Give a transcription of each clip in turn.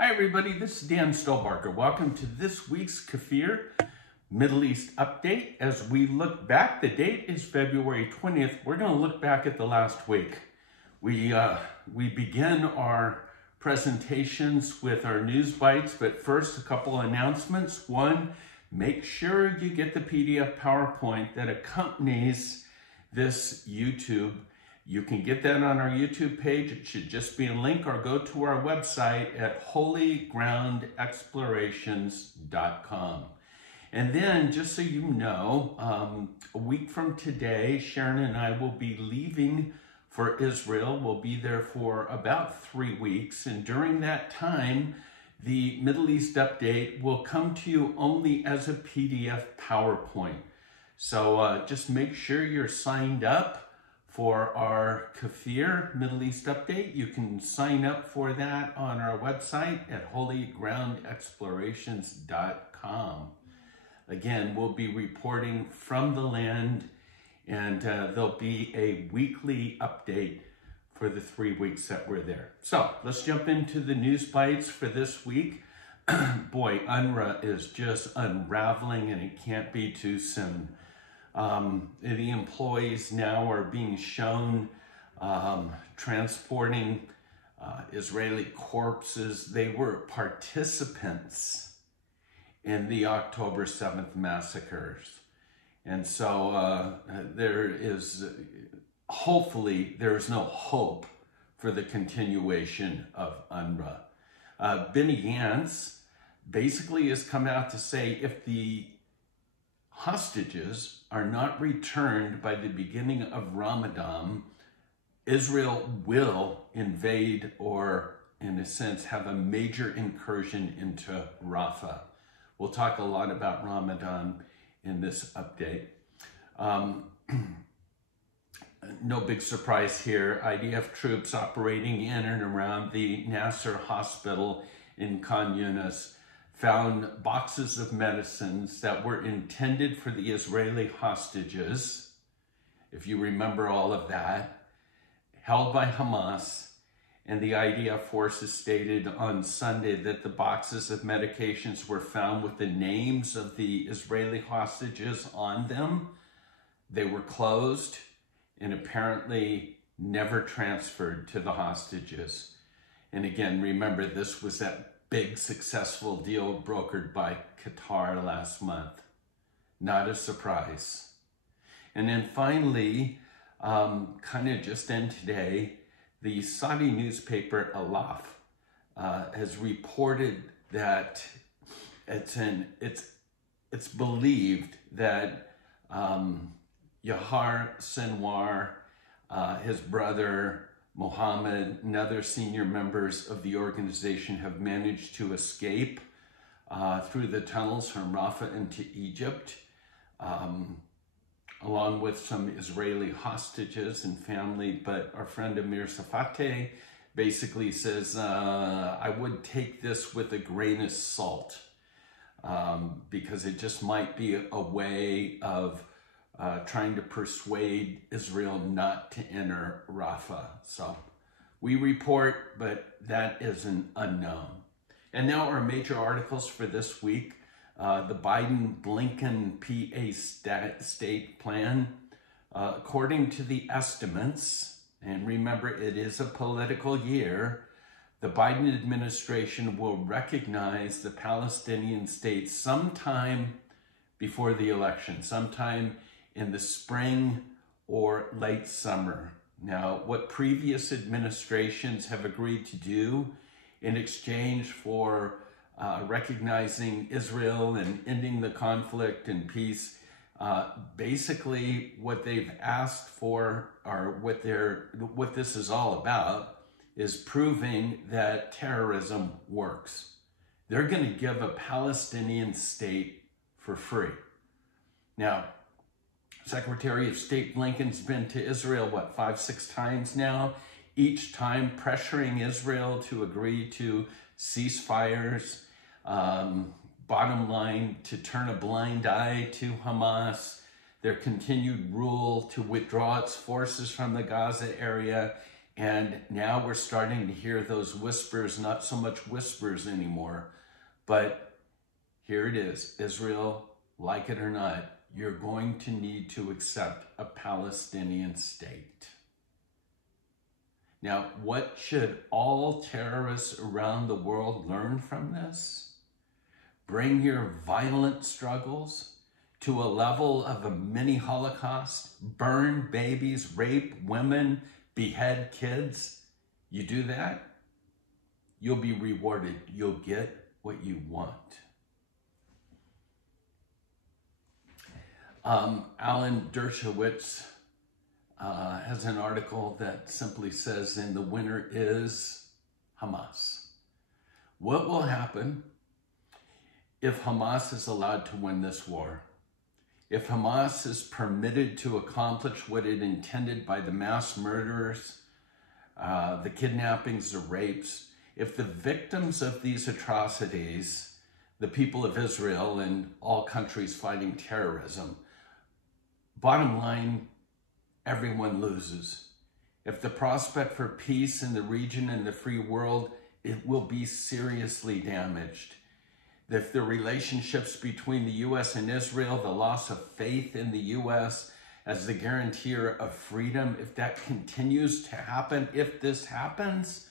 Hi everybody, this is Dan Stolbarger. Welcome to this week's KFIR Middle East Update. As we look back, the date is February 20th. We're going to look back at the last week. We begin our presentations with our news bites, but first a couple announcements. One, make sure you get the PDF PowerPoint that accompanies this YouTube. You can get that on our YouTube page. It should just be a link, or go to our website at holygroundexplorations.com. And then, just so you know, a week from today, Sharon and I will be leaving for Israel. We'll be there for about 3 weeks. And during that time, the Middle East update will come to you only as a PDF PowerPoint. So just make sure you're signed up for our KFIR Middle East Update. You can sign up for that on our website at holygroundexplorations.com. Again, we'll be reporting from the land, and there'll be a weekly update for the 3 weeks that we're there. So let's jump into the news bites for this week. Boy, UNRWA is just unraveling, and it can't be too soon. The employees now are being shown transporting Israeli corpses. They were participants in the October 7th massacres. And so hopefully there's no hope for the continuation of UNRWA. Benny Gantz basically has come out to say if the hostages are not returned by the beginning of Ramadan, Israel will invade, or in a sense have a major incursion into Rafah. We'll talk a lot about Ramadan in this update. No big surprise here. IDF troops operating in and around the Nasser hospital in Khan Yunis found boxes of medicines that were intended for the Israeli hostages, if you remember all of that, held by Hamas. And the IDF forces stated on Sunday that the boxes of medications were found with the names of the Israeli hostages on them. They were closed and apparently never transferred to the hostages. And again, remember, this was that big successful deal brokered by Qatar last month. Not a surprise. And then finally, kind of just end today, the Saudi newspaper Alaf has reported that it's believed that Yahya Sinwar, his brother Mohammed, and other senior members of the organization have managed to escape through the tunnels from Rafah into Egypt, along with some Israeli hostages and family. But our friend Amir Safate basically says, I would take this with a grain of salt, because it just might be a way of trying to persuade Israel not to enter Rafah. So we report, but that is an unknown. And now our major articles for this week. The Blinken PA state plan. According to the estimates, and remember it is a political year, the Biden administration will recognize the Palestinian state sometime before the election, sometime in the spring or late summer. Now, what previous administrations have agreed to do in exchange for recognizing Israel and ending the conflict and peace, basically what they've asked for, or what this is all about, is proving that terrorism works. They're going to give a Palestinian state for free. Now, Secretary of State Blinken's been to Israel, 5-6 times now, each time pressuring Israel to agree to ceasefires, bottom line, to turn a blind eye to Hamas, their continued rule to withdraw its forces from the Gaza area, And now we're starting to hear those whispers, not so much whispers anymore, but here it is. Israel, like it or not, you're going to need to accept a Palestinian state. Now, what should all terrorists around the world learn from this? Bring your violent struggles to a level of a mini Holocaust, burn babies, rape women, behead kids. You do that, you'll be rewarded. You'll get what you want. Alan Dershowitz has an article that simply says, and the winner is Hamas. What will happen if Hamas is allowed to win this war? If Hamas is permitted to accomplish what it intended by the mass murders, the kidnappings, the rapes, if the victims of these atrocities, the people of Israel and all countries fighting terrorism, bottom line, everyone loses. If the prospect for peace in the region and the free world, it will be seriously damaged. If the relationships between the U.S. and Israel, the loss of faith in the U.S. as the guarantor of freedom, if that continues to happen, if this happens,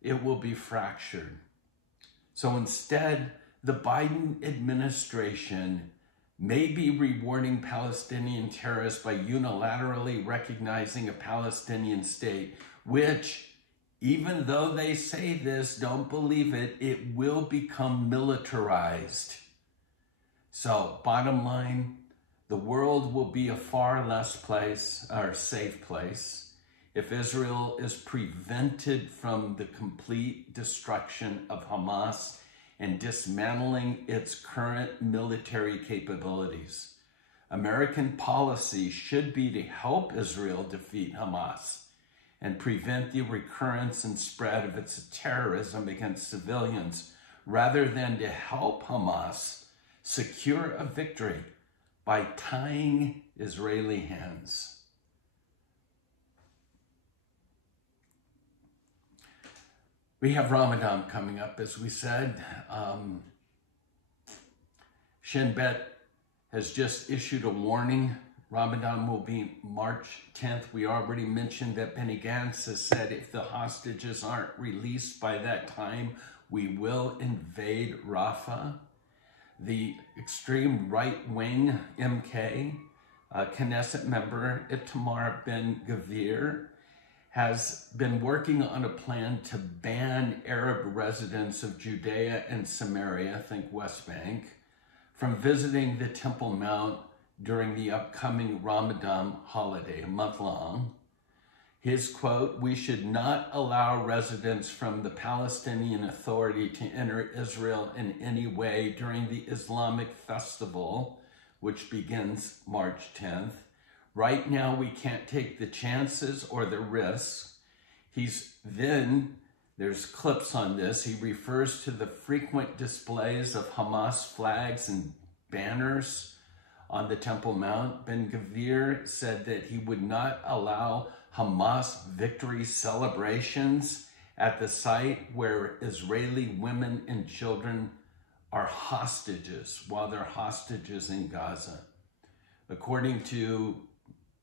it will be fractured. So instead, the Biden administration may be rewarding Palestinian terrorists by unilaterally recognizing a Palestinian state, which, even though they say this, don't believe it, it will become militarized. So, bottom line, the world will be a far less place, or safe place, if Israel is prevented from the complete destruction of Hamas and dismantling its current military capabilities. American policy should be to help Israel defeat Hamas and prevent the recurrence and spread of its terrorism against civilians, rather than to help Hamas secure a victory by tying Israeli hands. We have Ramadan coming up, as we said. Shin Bet has just issued a warning. Ramadan will be March 10th. We already mentioned that Benny Gantz has said if the hostages aren't released by that time, we will invade Rafah. The extreme right-wing MK, Knesset member Itamar Ben-Gvir, has been working on a plan to ban Arab residents of Judea and Samaria, think West Bank, from visiting the Temple Mount during the upcoming Ramadan holiday, a month long. His quote, "We should not allow residents from the Palestinian Authority to enter Israel in any way during the Islamic festival," which begins March 10th. Right now, we can't take the chances or the risks. There's clips on this. He refers to the frequent displays of Hamas flags and banners on the Temple Mount. Ben-Gvir said that he would not allow Hamas victory celebrations at the site where Israeli women and children are hostages, while they're hostages in Gaza. According to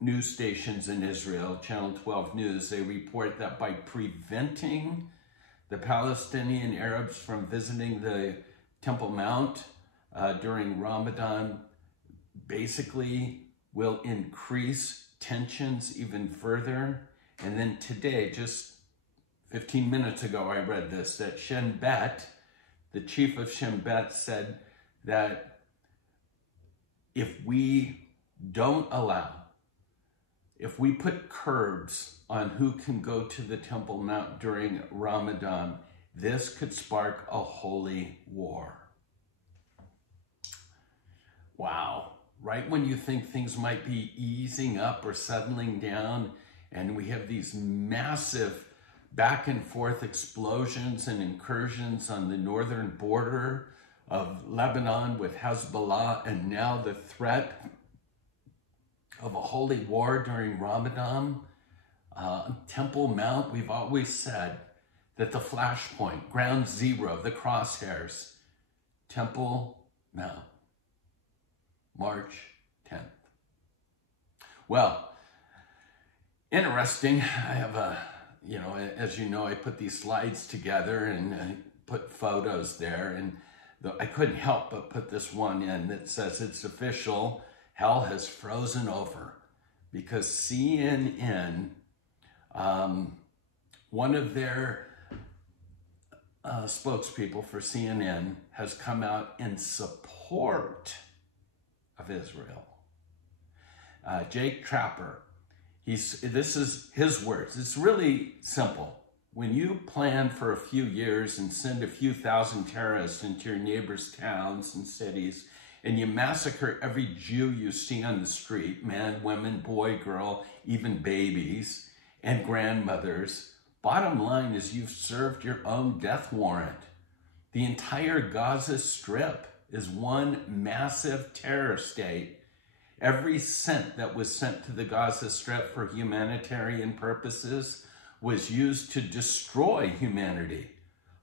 news stations in Israel, Channel 12 News, they report that by preventing the Palestinian Arabs from visiting the Temple Mount during Ramadan, basically will increase tensions even further. And then today, just 15 minutes ago, I read this, that Shin Bet, the chief of Shin Bet, said that if we put curbs on who can go to the Temple Mount during Ramadan, this could spark a holy war. Wow. Right when you think things might be easing up or settling down, and we have these massive back and forth explosions and incursions on the northern border of Lebanon with Hezbollah, and now the threat of a holy war during Ramadan, Temple Mount, we've always said that the flashpoint, ground zero, the crosshairs, Temple Mount, March 10th. Well, interesting. I have as you know, I put these slides together and I put photos there, and I couldn't help but put this one in that says it's official. Hell has frozen over because CNN, one of their spokespeople for CNN has come out in support of Israel. Jake Trapper, this is his words. It's really simple. When you plan for a few years and send a few thousand terrorists into your neighbors' towns and cities, and you massacre every Jew you see on the street, man, woman, boy, girl, even babies and grandmothers, bottom line is you've served your own death warrant. The entire Gaza Strip is one massive terror state. Every cent that was sent to the Gaza Strip for humanitarian purposes was used to destroy humanity.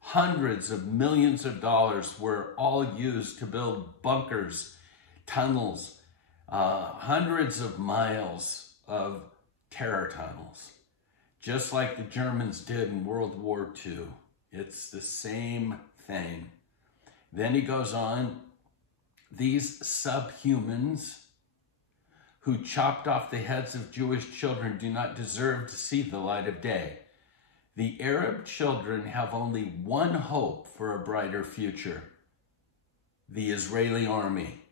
Hundreds of millions of dollars were all used to build bunkers, tunnels, hundreds of miles of terror tunnels, just like the Germans did in World War II. It's the same thing. Then he goes on, these subhumans who chopped off the heads of Jewish children do not deserve to see the light of day. The Arab children have only one hope for a brighter future: the Israeli army.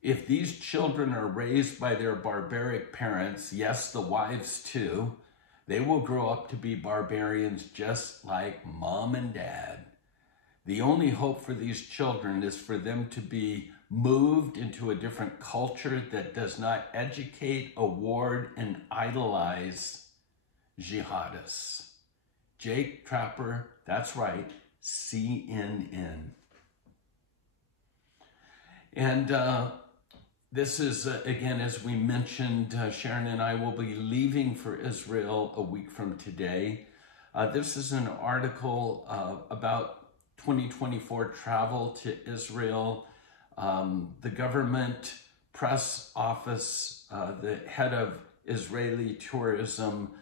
If these children are raised by their barbaric parents, yes, the wives too, they will grow up to be barbarians just like mom and dad. The only hope for these children is for them to be moved into a different culture that does not educate, award, and idolize jihadists. Jake Trapper, that's right, CNN. And this is, again, as we mentioned, Sharon and I will be leaving for Israel a week from today. This is an article about 2024 travel to Israel. The government press office, the head of Israeli tourism,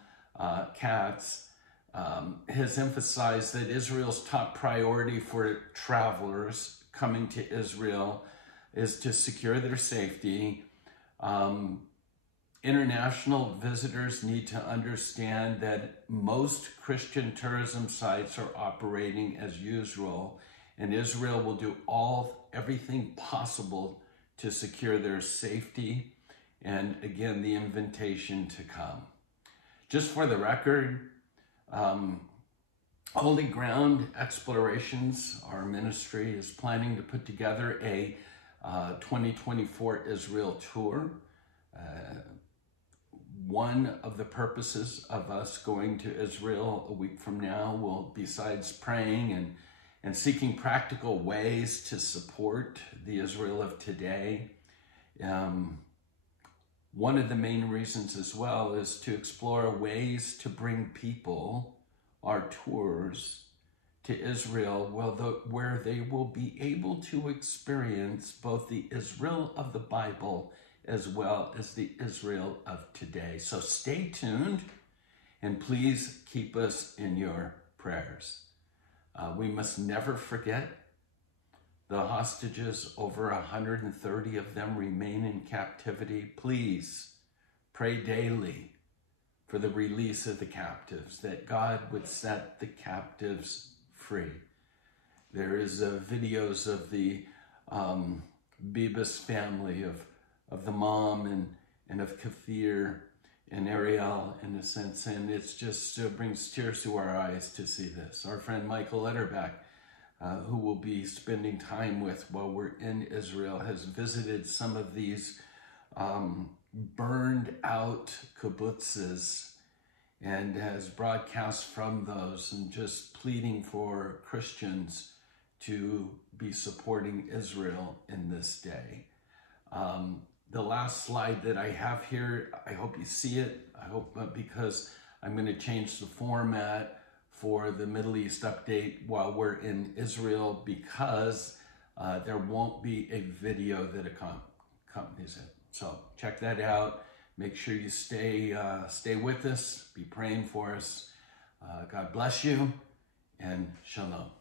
Katz, has emphasized that Israel's top priority for travelers coming to Israel is to secure their safety. International visitors need to understand that most Christian tourism sites are operating as usual, and Israel will do everything possible to secure their safety, and again, the invitation to come. Just for the record, Holy Ground Explorations, our ministry, is planning to put together a 2024 Israel tour. One of the purposes of us going to Israel a week from now will, besides praying and seeking practical ways to support the Israel of today, one of the main reasons as well is to explore ways to bring people, our tours, to Israel, where they will be able to experience both the Israel of the Bible as well as the Israel of today. So stay tuned, and please keep us in your prayers. We must never forget the hostages. Over 130 of them remain in captivity. Please pray daily for the release of the captives, that God would set the captives free. There is videos of the Bibas family, of the mom and of KFIR and Ariel, in a sense, and it's just brings tears to our eyes to see this. Our friend Michael Letterback, who we'll be spending time with while we're in Israel, has visited some of these burned out kibbutzes and has broadcast from those, and just pleading for Christians to be supporting Israel in this day. The last slide that I have here, I hope you see it. I hope, because I'm going to change the format for the Middle East update while we're in Israel because there won't be a video that accompanies it. So check that out. Make sure you stay with us. Be praying for us. God bless you, and shalom.